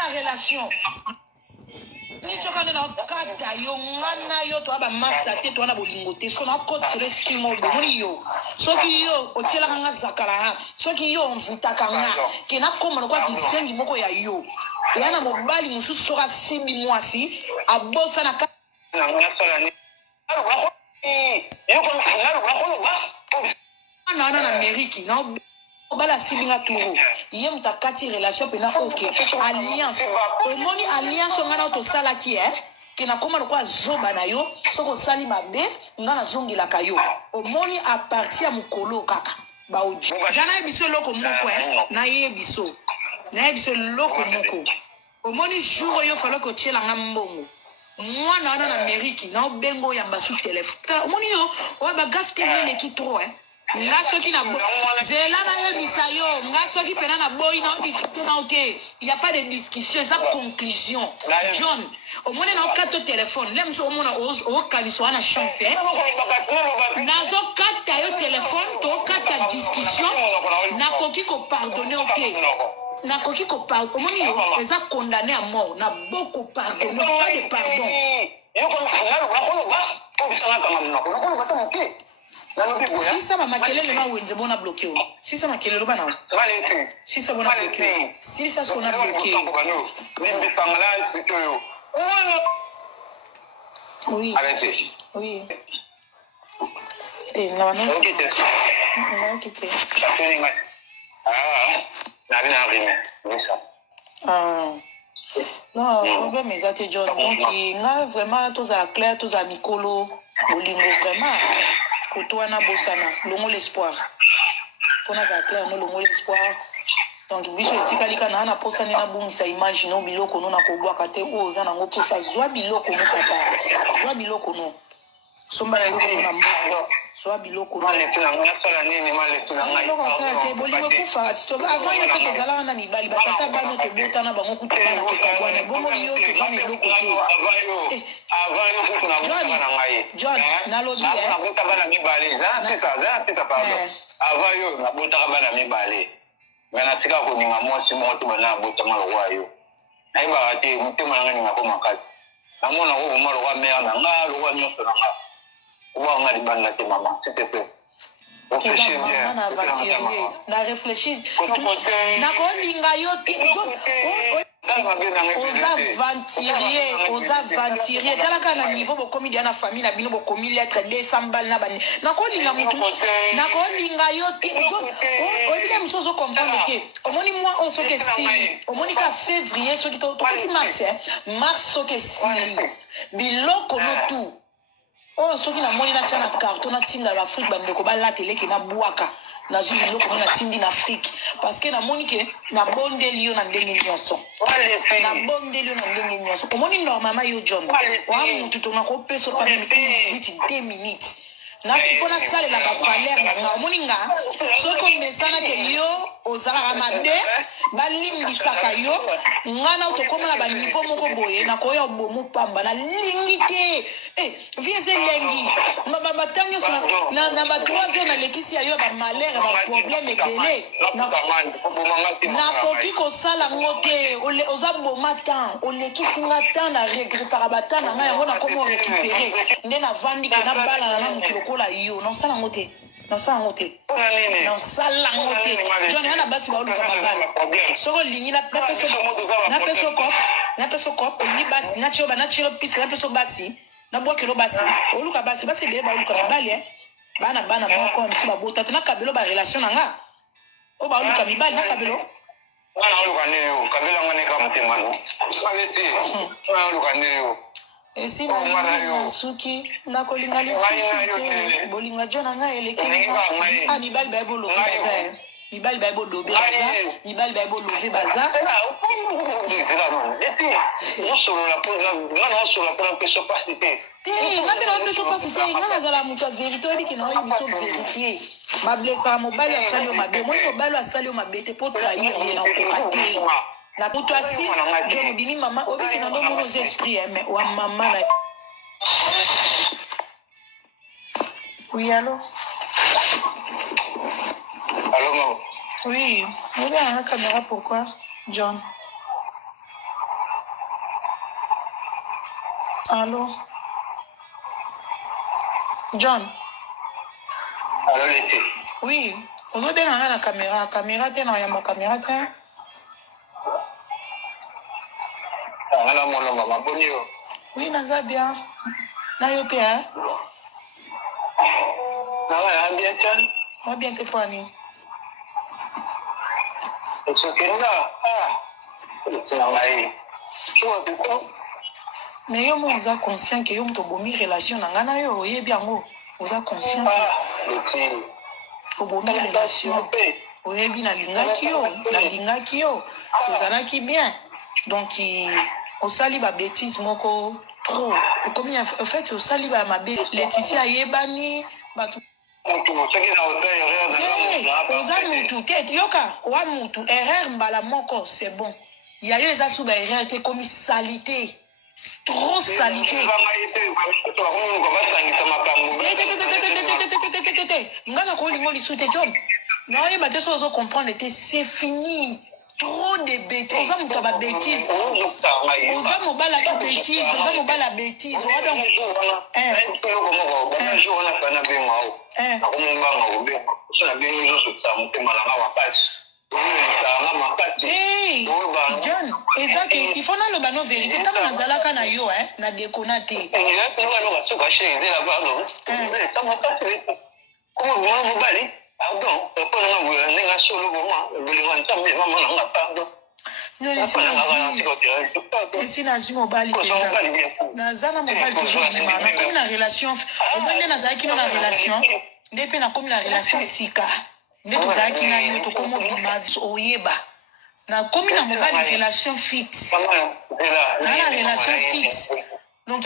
na relation ni choka na kata yo ngana yo to aba master te to na bolingo te so na code sur l'esprit mo bomoni yo soki yo otiela nga zakara soki yo mvutaka nga ke na koma kwa kisengi moko ya yo yana mobali mususu soka simbi mwasi abosa na na Amérique na bala silinga turo ye mutakati relation pena ok alliance omoni alliance ngana to sala ki ke na koma kwa zoba na yo soko sali mabe ngana zongila kayo omoni a partir ya mukolo kaka ba oji zana biso loko moko na ye biso loko moko omoni jour yo falo ko tiela ngambongo mwana wana na Amérique na bengo ya basu téléphone omoni yo wa ba gafte nene ki trop nga soki na zela na yebisa yo nga soki pena na boy na discussion na ok il y a pas de discussion ça conclusion John au moins na okato téléphone lem so mona o kaliso na chance nazo kata yo téléphone to kata discussion na koki ko pardonner ok na koki ko pardonner au moins yo eza condamné à mort na beaucoup pardonner pas de pardon si ça m'a makelele ma wenze bona bloqué si ça makelele bana si ça bona bloqué si ça ce qu'on a bloqué oui oui et non non quitté non problème mes até John donc nga vraiment tous à clair tous à mikolo bolingo vraiment koto na bosana longo l'espoir pona za clair no longo l'espoir donc biso etikalika na posani na bungisa image no biloko no na kobwaka te oza nango posa zwa biloko no papa zwa biloko no somba na biloko no na mbo zwa biloko no biloko sala te bolingo kufa tito avant yo pe tozala na mibali batata bano tobota na bango kutu bana kokabwana bongo yo toza na eloko te John nalobi avant yo nabotaka bana mibale mais natika koninga mwasi moko to bana botanga lokwa yo nayebaka te motema nanga ningako makasi namona ko boma lokwa meya na nga lokwa nyonso na nga oba nga libanda te mama s'il te plaît réfléchis bien na réfléchir na kolinga yo oza venturier talaka na niveau bokomi dia na famille na bino bokomi lettre 200 balles na bani na kolinga mutu na kolinga yo obile musozo comprendre ke omoni moi on soke sili omoni ka février soki to petit mars soke sili biloko no tout oh soki na moni na tsana carton na tinda l'Afrique bandeko ba la télé ke na buaka na zuli loko na tindi na Afrique parce que na moni ke na bondeli yo na ndenge nyonso na bondeli yo na ndenge nyonso omoni normalement yo John wa mutu to na ko peso pa même 2 minutes na fona sale la ba valeur na nga omoni nga soko mesana ke yo ozala mabe balimbisaka yo ngana utokoma ba niveau moko boye na koyo bomu pamba na lingite vieze lengi mama matangi na ba 3 heures na lekisi ya yo ba malheur ba problème ebele na koki ko sala ngote oza boma temps o lekisi ngata na regretara batana nga yango na komo récupérer ndena vandi ke na bala na mutu lokola yo non sala ngote non sala ngote non sala ngote John yana basi ba oluka mabala soko lingi na peso kop ni basi na chiro pisi na peso basi na bwa kilo basi oluka basi be ba oluka mabali bana moko mtu ba bota tena kabelo ba relation nga o ba oluka mibali na kabelo wana oluka nyo kabelo ngane ka mutema no kabeti wana oluka nyo esi na suki na kolinga lisuki bolinga jona nga eleki mibali ba bolo baza mibali ba bolo lobe baza mibali ba bolo lobe baza solo la pour peso pasité ngabela peso pasité ngana zala mutu a vérité obi ki na yo biso vérifier ma blessa mobali asali yo mabe moi mobali asali yo mabe te pour trahir ye na kokate na mutu asi je bimi mama obi ki na ndo mono esprit mais wa mama na oui allô allô maman oui on a la caméra pourquoi John Allô? John? Allô, Leti? Oui. Vous avez bien la caméra. Caméra, t'es dans la caméra, t'es? Ngana mono mama boni yo. Oui, naza bien. Na yo pe, hein? Ngana bien tan. Moi bien te pani. Eso que na. C'est ngai. Tu vois pourquoi? Mais yo mo oza conscient que yo mo bomi relation na ngana yo oyebi yango. Oza conscient que Leti. obomi relation. Oyebi na lingaki yo. Ozalaki bien. Donc osali ba bêtise moko trop. Comme en fait osali ba mabe Laetitia yebani ba oza mutu te yoka wa mutu erreur mbala moko c'est bon. Ya yo eza sous ba erreur te comme salité. Trop salité. Ngana ko lingo lisute John. Non, il m'a dit ça, on comprend, c'est fini. Trop de bêtises. Oza mutu ba bêtises. Oza mobala ba bêtises. Oza mobala bêtises. Oza donc. Hey, John, exact. Il faut na loba no vérité. Tant na zalaka na yo, na déconate. Esi nazwi mobali penza naza na mobali tozobima nakomi na relation omoi nde nazalaki no na relation nde mpe nakomi na relation sika nde tozalaki na yo tokomi obima oyeba nakomi na mobali relation fixe na na relation fixe donc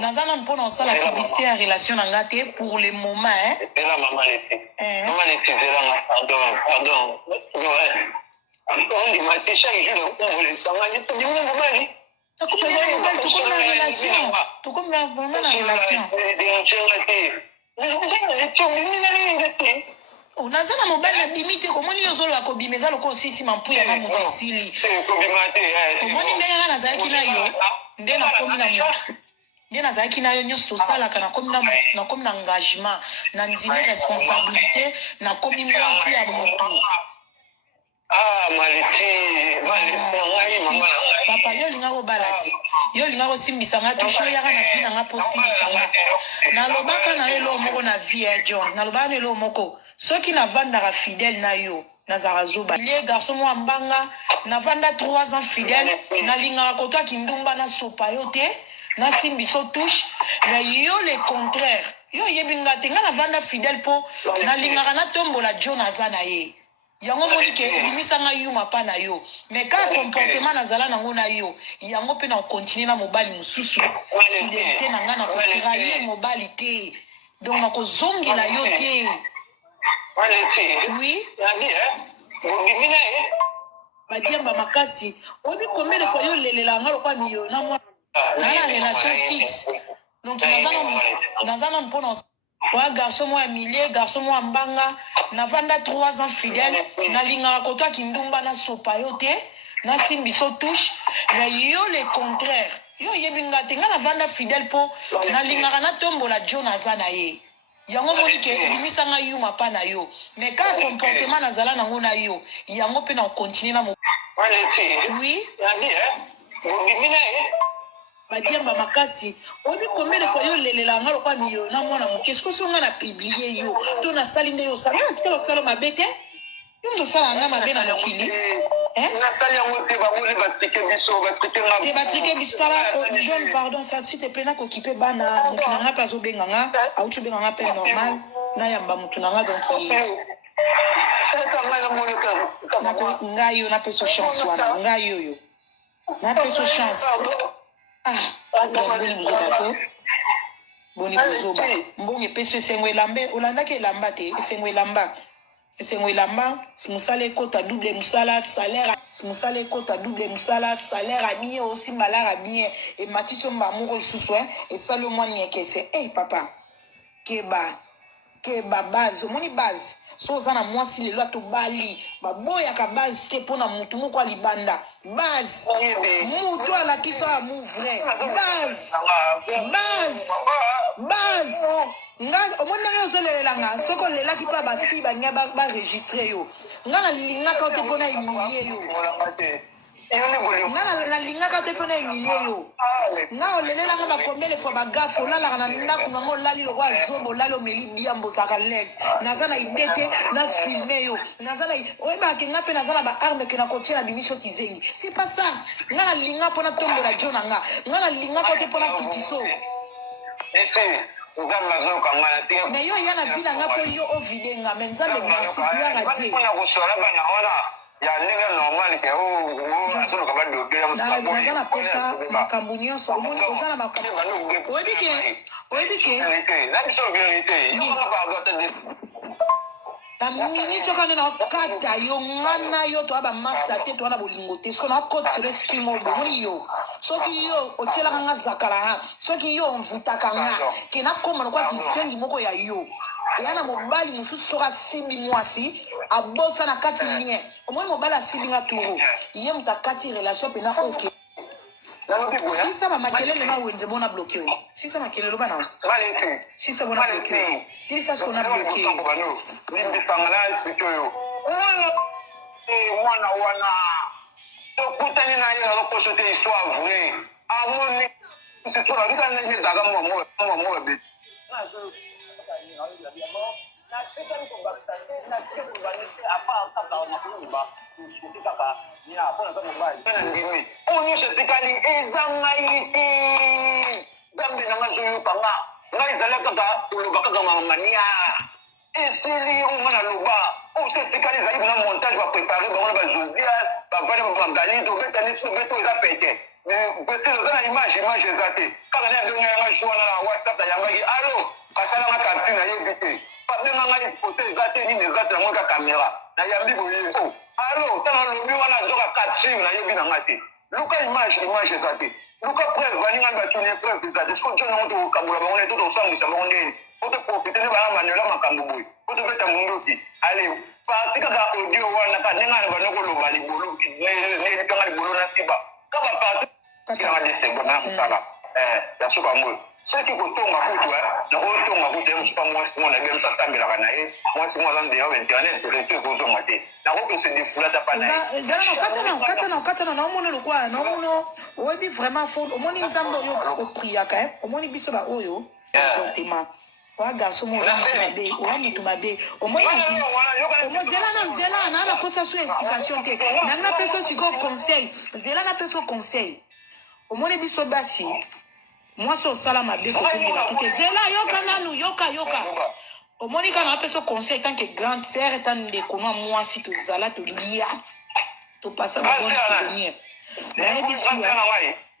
naza nano mpona osala publicité ya relation na nga te pour le moment naza na mobali na bimi te komoni yo zolo akobima eza lokola osisi mampuya na moto esili omoni ndenge nga nazalaki na yo nde nakomi na motu nde nazalaki na yo nyonso tosalaka nakomi na engagement na ndimi responsabilité nakomi mwasi ya motu papa yo olinga kobala ti yo olinga kosimbisa nga tushe oyaka na vi na nga mpo osimbisa nga nalobaka na yo eloo moko na vie ya John nalobaka na eloo moko soki navandaka fidèle na yo nazalaka zoba lie garçon mwa mbanga navanda 3 ans fidèle nalingaka kotwaki ndumba nasopa yo te nasimbiso touche mais yo le contraire yo oyebi nga te nga navanda fidèle mpo nalingaka natombola John aza na ye yango moni ke ebimisanga yuma pa na yo mais kaka comportement nazala nango na yo yango mpe na okontinue na mobali mosusu fidélité na nga na kotraye mobali te donc nakozongela yo te oui badiamba makasi oyebi combien de fois yo lelela nga lokwa miyo na mwana na relation fixe donc naza nano mpona wa garçon moi milieu garçon moi mbanga navanda 3 ans fidèle nalingaka kotwaki ndumba nasopa yo te nasimbiso touche mais yo le contraire yo oyebi nga te nga navanda fidèle mpo nalingaka natombola John aza na ye yango moni ke ebimisanga yuma pa na yo mais kaka comportement nazala nango na yo yango mpe na okontinue na oui badiamba makasi oyebi combien de fois yo lelela nga lokwa miyo na mwana moke sikosi nga na publie yo to nasali nde yo osala nga natikala osala mabe te yo moto osala nga mabe na mokili te batrike biso tala John pardon s'il te plaît nakokipe bana motu na nga mpe azobenga nga auti obenga nga mpe normal nayamba motu na nga donc ngai yo napeso chance wana ngai oyo napeso chance boni buzoba ko boni buzoba mbongo epeso esengo elambe olandaki elamba te esengo elamba simusala ekota double musala salaire simusala ekota double musala salaire abie aussi malare abie ematisi omba moko lisusu esali omwani ekese papa keba ke babase omoni base so oza na mwasi lelo atobali baboyaka base te mpo na mutu moko alibanda base mutu alakisa ya mu vrai base nga omoni ndenge ozolelela nga soki olelaki mpo ya bafille balinga baregistre yo nga nalingaka te mpo na emilie yo nga nalingaka te mpo na emilie yo nga olelelanga bakombele fwa bagafe olalaka na ndako nango olali lokwa azobo olali omeli bia mbosaka lese naza na ide te na filme yo naza na oyebake nga mpe naza na baarme ke na kotie na bimisho kizengi c'est pas ça nga nalinga mpo na tombola jo na nga nalingaka te mpo na kitiso me yo ya na vi na nga mpo yo ovide nga me nzambe merci gloire a Dieu naza na posa makambo nyonso omoni oza na makambo oyebi ke miniti okande na okata yo ngana yo toa bamasta te toa na bolingo te soki naokotisa esprit moko bomoni yo soki yo otielaka nga zakala ha soki yo omvutaka nga ke nakoma lokwa kisengi moko ya yo eya na mobali mosusu soki asimbi mwasi abosa na kati lien omoni mobali asimbi nga turo ye moto akati relation mpena oke sisa bamakelele mawenze bona bloke yo sisa makelele bana sisa bona bloke yo sisa sikona bloke yo mwana wana tokutani na ye nalokoso te histoire vrai amoni sitola likanenge ezaka mwa be oyo setikali ezangai te zambe nanga zoyokanga ngai ezala kaka koloba kaka mamania esili omwana loba oyo setikali ezali bona montage baprépare bango na bajosias bavali bagali tobetani sobeto eza pete pesile oza na image eza te kaka na yandenge yanga shwana na whatsapp ayambaki alo kasalanga karti nayebi te babenga ngai foto eza te nini eza te nango ka kamera nayambi boye o alo tana lobi wana azoka katrim nayebi nanga te luka image eza te luka preuve baninga batuni preuve eza te siko jo nango tokokambola bango ne to tosambwisa bango ndeni po toprofite nde bana maniola makambo boye po tobeta mundoki ale parti kaka audio wana ka ndenge ana banokoloba libolo nelipanga libolo na siba ka baparti kinanga desego na mosala ya suka ngoyo soki kotonga kutu na otonga kutu ye mosuka mwana ebe mosatambelaka na ye mwasi mwa aza ndeya internet reto ekozonga te nakokose defulata pa na ye ezala okatana naomona lokwa naomona oyebi vraiment fo omoni nzambe oyo opriaka omoni biso baoyo comportement oya garso mo oza motu mabe oya motu mabe omoni omozela na nzela naa na posa so explication te nanga na peso sikoyo conseil zela na peso conseil omoni biso basi mwasi osala mabe kozongela te te zela yoka nanu yoka omoni kaka na peso conseil tant que grande sœur ta ndeko na mwasi tozala tolia topasa babone souvenir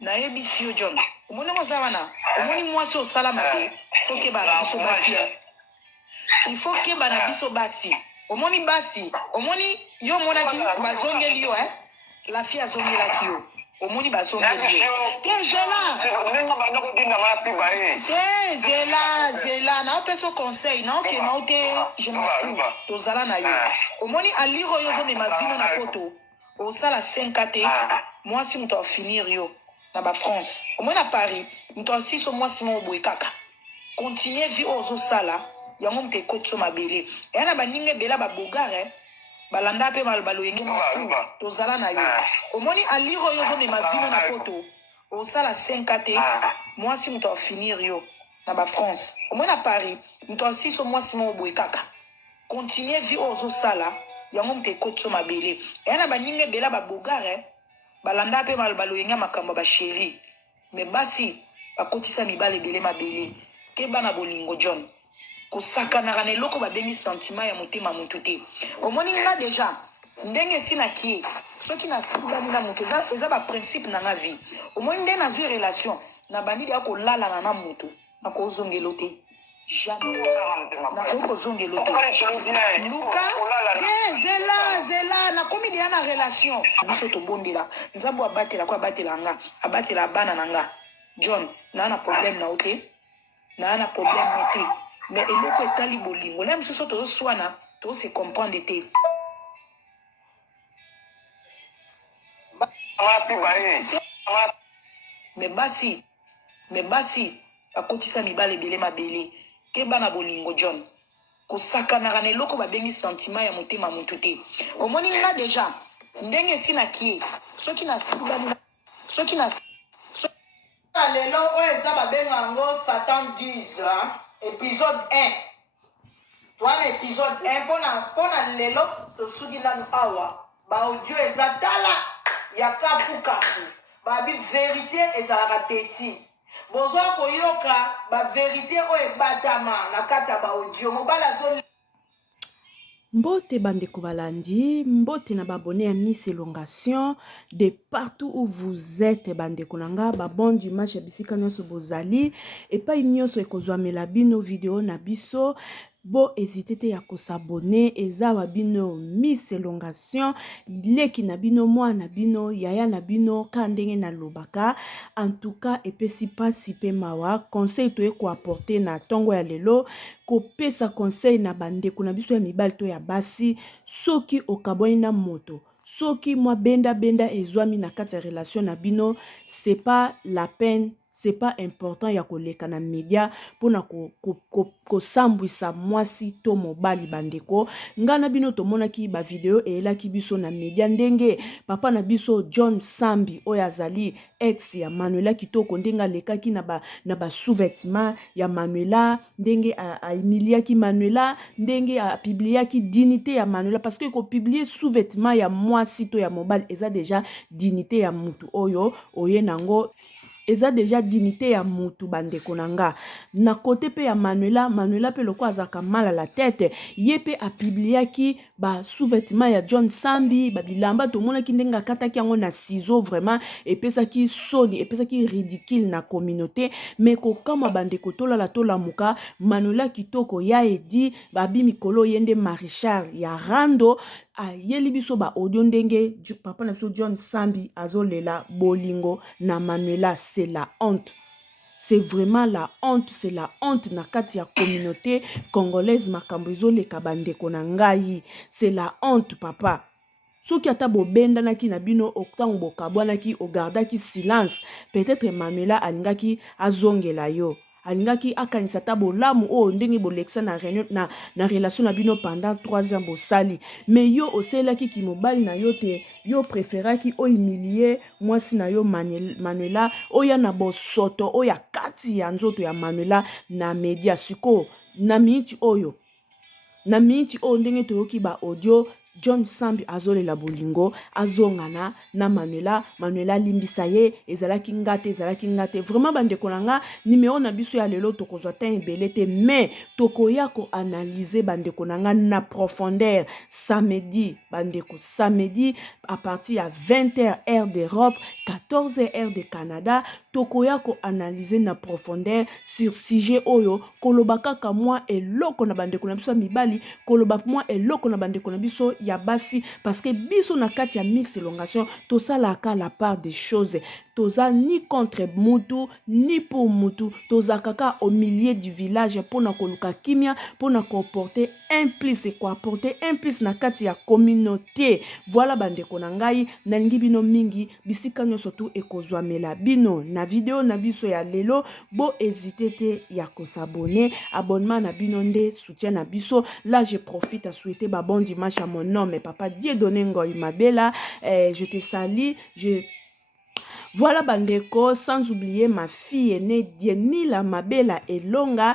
nayebisi yo John omoni oza wana omoni mwasi osala mabe faut keba na biso basi il faut keba na biso basi omoni basi omoni yo omonaki bazongeli yo la fille azongelaki yo omoni bazongeli yo te zela na opeso conseil na okema ote je m'en fous tozala na yo omoni alire oyo ozomema vino na poto osala 5 te mwasi moto afinir yo na bafrance omoni na paris moto asiso mwasi mo boye kaka continue vi oyo ozosala yango moto ekoti so mabele eya na baninga ebela babogare balanda mpe baloyenge mafu tozala na yo omoni alire oyo ozomema vino na poto osala 5 te mwasi moto afinir yo na bafrance omoni na paris moto asiso mwasi mo boye kaka continue vi oyo ozosala yango moto ekoti so mabele eya na baninga ebela babogare balanda mpe baloyenge makambo basheri me basi bakotisa mibale ebele mabele ke bana bolingo John kosakanaka na eloko babengi sentiment ya motema mutu te omoni nga deja ndenge esi nakie soki nasibani na moto eza baprincipe na nga vie omoni nde nazwi relation na bandidi ya kolalana na moto nakozongelo te jamais nakoki kozongelo te luka te zela nakomi deya na relation biso tobondela nzambe abatelaka abatela nga abatela bana na nga John naa na problème na yo te naa na problème no te mais eloko etali bolingo la mosusu tozoswana tose comprendre te mais basi akotisa mibale ebele mabele ke bana bolingo John kosakanaka na eloko babengi sentiment ya motema mutu te omoni nga deja ndenge esi na kie soki na lelo oyo eza babenga yango Satan 10 épisode 1 twana épisode 1 mpona lelo tosuki nanu awa baaudio eza tala ya kafu babi vérité ezalaka teti bozwa koyoka bavérité oyo ebatama na kati ya baaudio mobali azo Mbote bandeko balandi, mbote na babone ya Miss Elongation de partout où vous êtes bandeko nanga ba bon dimanche bisika nyonso bozali et pas nyonso ekozwamela bino video na biso bo hésitez te ya s'abonner eza wa bino Miss Elongation leki na bino mwana bino yaya na bino kandenge na lobaka en tout cas epesi pasi pe mawa conseil to eko apporter na tongo ya lelo kopesa conseil na bandeko na biso ya mibali to ya basi soki okaboni na moto soki mwa benda ezwami na kati ya relation na bino c'est pas la peine c'est pas important ya koleka na media pona ko sambwisa mwasi to mobali bandeko ngana bino tomonaki ba video elaki biso na media ndenge papa na biso John Sambi oyo azali ex ya Manuela kitoko ndenga lekaki na ba sous-vêtements ya Manuela ndenge a humiliaki Manuela ndenge a publiaki dignité ya Manuela parce que ko publier sous-vêtements ya mwasi to ya mobali eza déjà dignité ya mutu oyo oye nango eza déjà dignité ya mutu bandeko nanga na côté pe ya Manuela pe loko azaka mal à la tête ye pe a publiaki ba sous-vêtements ya John Sambi ba bilamba to mona ki ndenga kataki yango na ciseau vraiment et pesa ki soni et pesa ki ridicule na communauté mais ko kama bandeko tola muka Manuela kitoko ya edi ba bi mikolo yende Marichal ya Rando a yeli biso ba audio ndenge papa na biso John Sambi azolela bolingo na Manuela c'est la honte. C'est vraiment la honte, c'est la honte na kati ya communauté congolaise makambo ezoleka bandeko na ngai. C'est la honte papa. Soki ata bobenda naki na bino oktango bokabwanaki ogardaki silence peut-être Manuela alingaki azongela yo. Alingaki akanisa ta bolamu o ndenge boleksa na réunion na relation na bino pendant 3 ans bosali mais yo oselaki ki mobali na yo te yo préféraki o humilier mwasi na yo Manuela oya na bosoto oya kati ya nzoto ya Manuela na media siko na minti oyo ndenge toyoki ba audio John Sambi azolela bolingo azongana na Manuela limbisa ye ezalaki ngate vraiment bandeko nanga numéro na biso ya lelo tokozwa ta ebelete mais tokoya ko analyser bandeko nanga na profondeur samedi bandeko samedi à partir ya 20h heure d'Europe 14h heure de Canada tokoya ko analyser na profondeur sur sujet oyo kolobaka ka moi eloko na bandeko na biso mibali kolobaka moi eloko na bandeko na biso ya basi parce que biso na kati ya Miss Elongation to salaka la part des choses toza ni contre mutu ni pour mutu toza kaka au milieu du village pour na koluka kimia pour na comporter un plus et quoi apporter un plus na kati ya communauté voilà bandeko na ngai na lingi bino mingi bisika nyonso tu ekozwa mela bino na video na biso ya lelo bo hésiter te ya ko s'abonner abonnement na bino nde soutien na biso là je profite à souhaiter ba bon dimanche à mon nom papa Dieudonné Ngoy Mabela je te salue voilà bandeko, sans oublier ma fille aînée Dienila Mabela Elonga,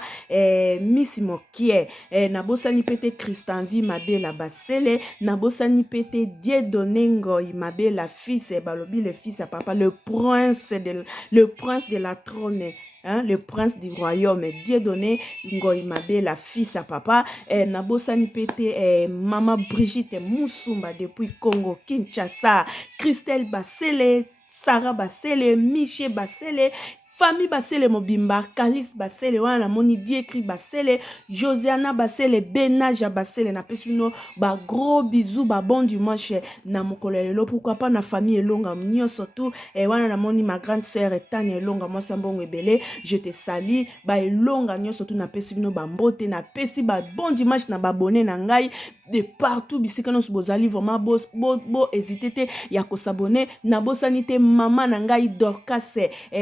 Miss Mokie, Nabosani Pete Christanvi Mabela Basele, Nabosani Pete Dieudonné Ngoy Mabela fils et Balobi le fils à papa, le prince de la trône. Hein, le prince du royaume Dieudonné Ngoy Mabela fils à papa Nabosani Pete maman Brigitte Moussumba depuis Congo Kinshasa, Christelle Basele Sarah Basele, Miché Basele, famille basele mobimba Kalis basele wana moni diekri basele Josiana basele Benaja basele na pesi bino ba gros bisous ba bon dimanche na mokolo lelo pourquoi pas na famille elonga mnio surtout et wana na moni ma grande sœur Tania elonga moi sambongo ebele je te salue ba elonga nyo surtout na pesi bino ba mbote na pesi ba bon dimanche na ba abonné na ngai de partout bisika nos bozali vraiment bo hésiter te ya ko s'abonner na bosanité maman na ngai Dorcas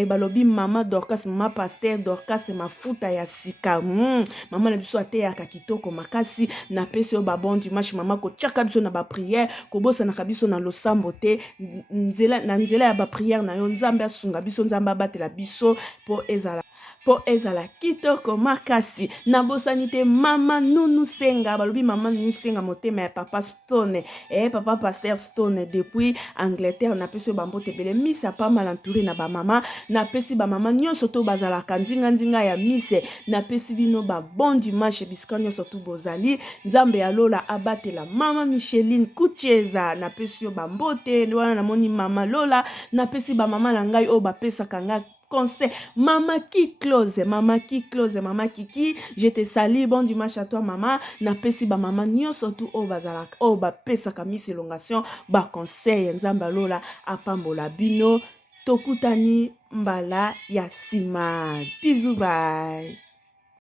balobi mama Dorcas mama pasteur Dorcas mafuta ya sika mama na biso ate ya kitoko makasi na pesi ba bon dimanche mama ko tchaka biso na ba prière ko bosa na kabiso na losambo te nzela ya ba prière na yo nzambe asunga biso nzambe abatela biso po ezala kitoko makasi na bosanité mama nunu senga balobi mama nunu senga motema ya papa Stone papa pasteur Stone depuis Angleterre na pesi bambote bele misa pas mal entouré na ba mama na pesi ba mama nyonso to bazala kanzinga ya mise na pesi bino ba bon dimanche bisika nyonso to bozali nzambe ya lola abatela mama Micheline Kucheza na pesi yo bambote wana na moni mama Lola na pesi ba mama na ngai o ba pesa kanga conseil mama qui close mama Kiki je te salue bon dimanche à toi maman na pesi ba mama nyonso tu o bazala o ba pesa kamisi elongation ba conseil nzamba lola apambola bino tokutani mbala ya sima bisous bye.